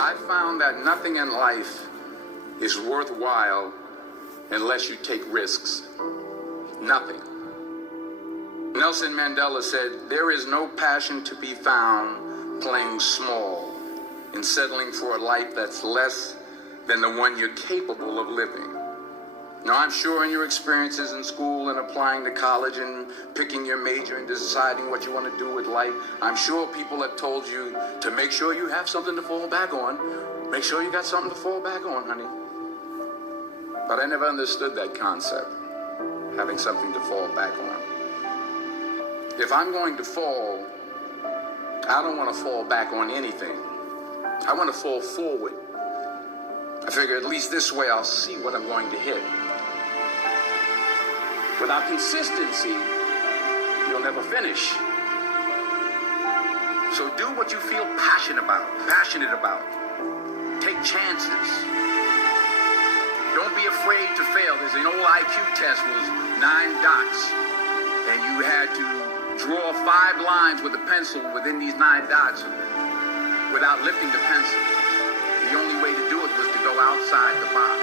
I found that nothing in life is worthwhile unless you take risks. Nothing. Nelson Mandela said, "There is no passion to be found playing small and settling for a life that's less than the one you're capable of living." Now, I'm sure in your experiences in school and applying to college and picking your major and deciding what you want to do with life, I'm sure people have told you to make sure you have something to fall back on. Make sure you got something to fall back on, honey. But I never understood that concept, having something to fall back on. If I'm going to fall, I don't want to fall back on anything. I want to fall forward. I figure at least this way I'll see what I'm going to hit. Without consistency, you'll never finish. So do what you feel passionate about. Take chances. Don't be afraid to fail. There's an old IQ test was 9 dots, and you had to draw 5 lines with a pencil within these 9 dots without lifting the pencil. The only way to do it was to go outside the box.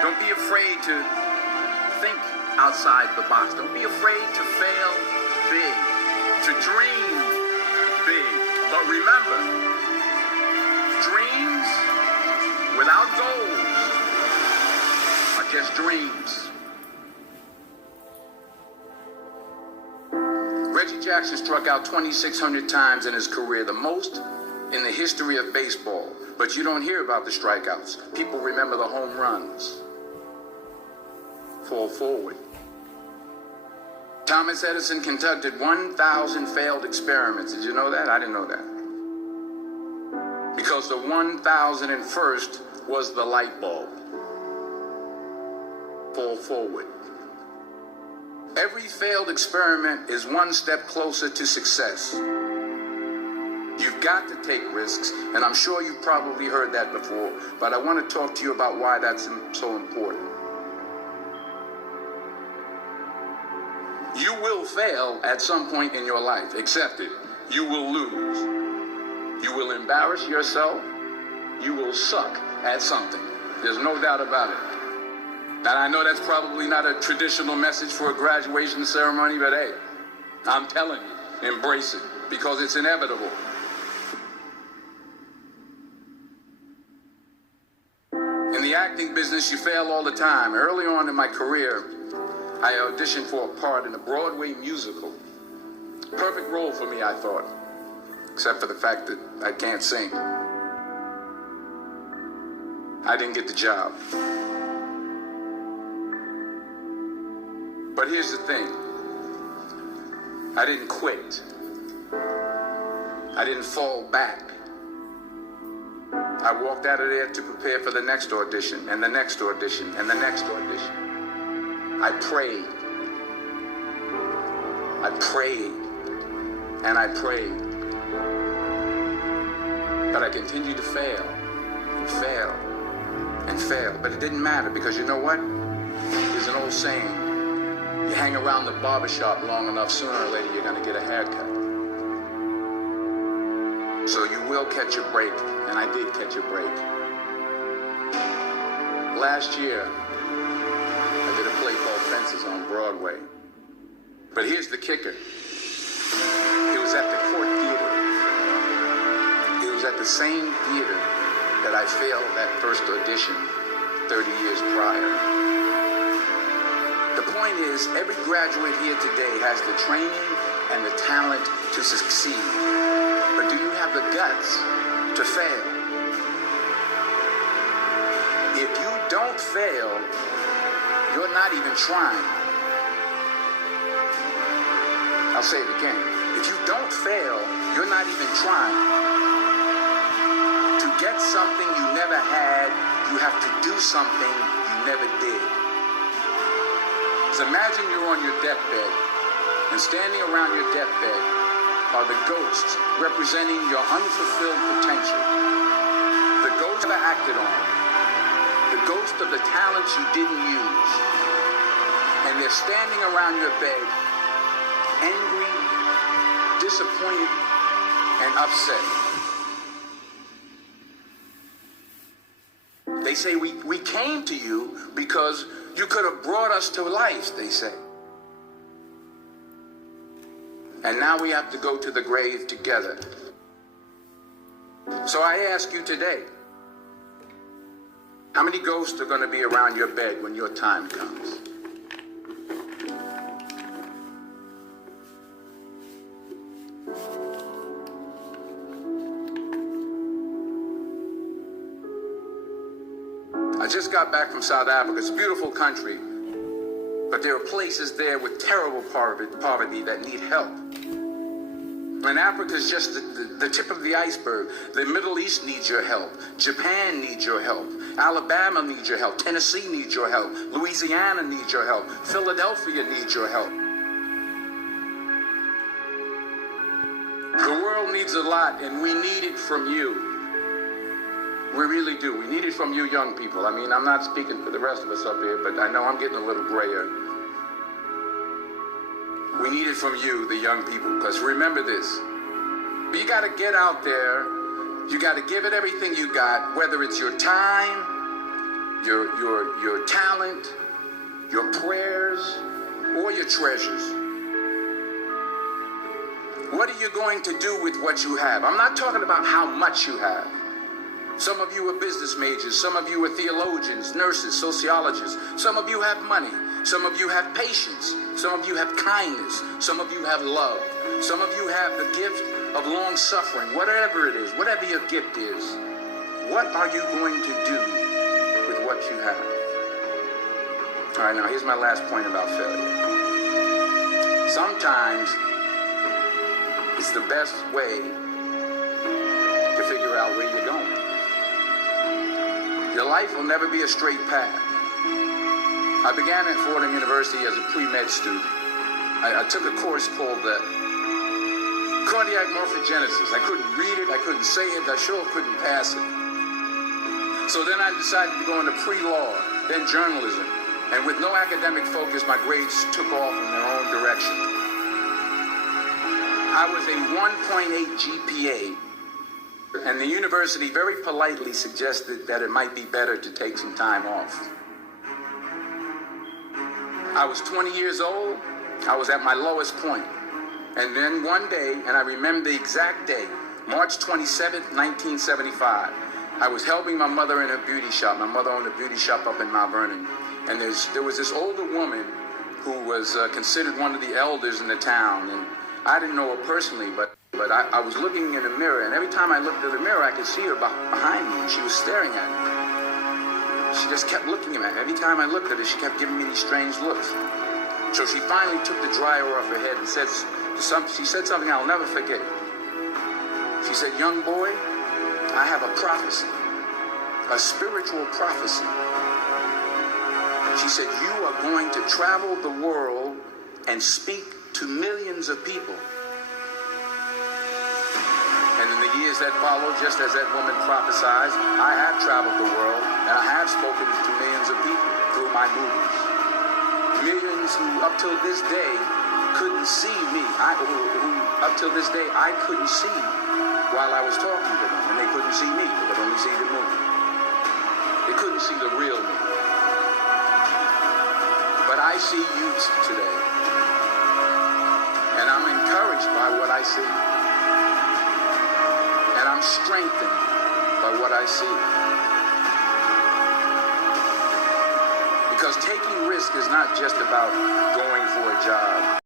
Don't be afraid to think outside the box. Don't be afraid to fail big, to dream big. But remember, dreams without goals are just dreams. Reggie Jackson struck out 2,600 times in his career, the most in the history of baseball. But you don't hear about the strikeouts. People remember the home runs. Fall forward. Thomas Edison conducted 1,000 failed experiments. Did you know that? I didn't know that. Because the 1,001st was the light bulb. Fall forward. Every failed experiment is one step closer to success. You've got to take risks, and I'm sure you've probably heard that before, but I want to talk to you about why that's so important. You will fail at some point in your life. Accept it. You will lose. You will embarrass yourself. You will suck at something. There's no doubt about it. And I know that's probably not a traditional message for a graduation ceremony, but hey, I'm telling you, embrace it, because it's inevitable. In the acting business, you fail all the time. Early on in my career, I auditioned for a part in a Broadway musical. Perfect role for me, I thought, except for the fact that I can't sing. I didn't get the job. But here's the thing. I didn't quit. I didn't fall back. I walked out of there to prepare for the next audition, and the next audition, and the next audition. I prayed. I prayed. And I prayed. But I continued to fail, and fail, and fail. But it didn't matter, because you know what? There's an old saying. You hang around the barbershop long enough, sooner or later you're going to get a haircut. So you will catch a break, and I did catch a break. Last year, I did a play called Fences on Broadway. But here's the kicker. It was at the Court Theater. It was at the same theater that I failed that first audition 30 years prior. The point is, every graduate here today has the training and the talent to succeed. But do you have the guts to fail? If you don't fail, you're not even trying. I'll say it again. If you don't fail, you're not even trying. To get something you never had, you have to do something you never did. So imagine you're on your deathbed, and standing around your deathbed are the ghosts representing your unfulfilled potential. The ghosts that acted on. The ghost of the talents you didn't use. And they're standing around your bed, angry, disappointed, and upset. say, we came to you because you could have brought us to life, they say. And now we have to go to the grave together. So I ask you today, how many ghosts are going to be around your bed when your time comes? I just got back from South Africa. It's a beautiful country, but there are places there with terrible poverty that need help. And Africa is just the tip of the iceberg. The Middle East needs your help. Japan needs your help. Alabama needs your help. Tennessee needs your help. Louisiana needs your help. Philadelphia needs your help. The world needs a lot, and we need it from you. We really do. We need it from you young people. I mean, I'm not speaking for the rest of us up here, but I know I'm getting a little grayer. We need it from you, the young people, because remember this. You got to get out there. You got to give it everything you got, whether it's your time, your talent, your prayers, or your treasures. What are you going to do with what you have? I'm not talking about how much you have. Some of you are business majors. Some of you are theologians, nurses, sociologists. Some of you have money. Some of you have patience. Some of you have kindness. Some of you have love. Some of you have the gift of long suffering. Whatever it is, whatever your gift is, what are you going to do with what you have? All right, now here's my last point about failure. Sometimes it's the best way to figure out where you're going. Your life will never be a straight path. I began at Fordham University as a pre-med student. I took a course called cardiac morphogenesis. I couldn't read it, I couldn't say it, I sure couldn't pass it. So then I decided to go into pre-law, then journalism. And with no academic focus, my grades took off in their own direction. I was a 1.8 GPA, and the university very politely suggested that it might be better to take some time off. I was 20 years old. I was at my lowest point. And then one day, and I remember the exact day, March 27th, 1975, I was helping my mother in her beauty shop. My mother owned a beauty shop up in Mount Vernon. And there was this older woman who was considered one of the elders in the town. And I didn't know her personally, but I was looking in the mirror, and every time I looked at the mirror, I could see her behind me, and she was staring at me. She just kept looking at me. Every time I looked at her, she kept giving me these strange looks. So she finally took the dryer off her head and she said something I'll never forget. She said, "Young boy, I have a prophecy, a spiritual prophecy." She said, "You are going to travel the world and speak to millions of people." And in the years that followed, just as that woman prophesied, I have traveled the world and I have spoken to millions of people through my movies. Millions who up till this day couldn't see me. Who up till this day I couldn't see while I was talking to them. And they couldn't see me. They could only see the movie. They couldn't see the real me. But I see you today. And I'm encouraged by what I see. And I'm strengthened by what I see. Because taking risk is not just about going for a job.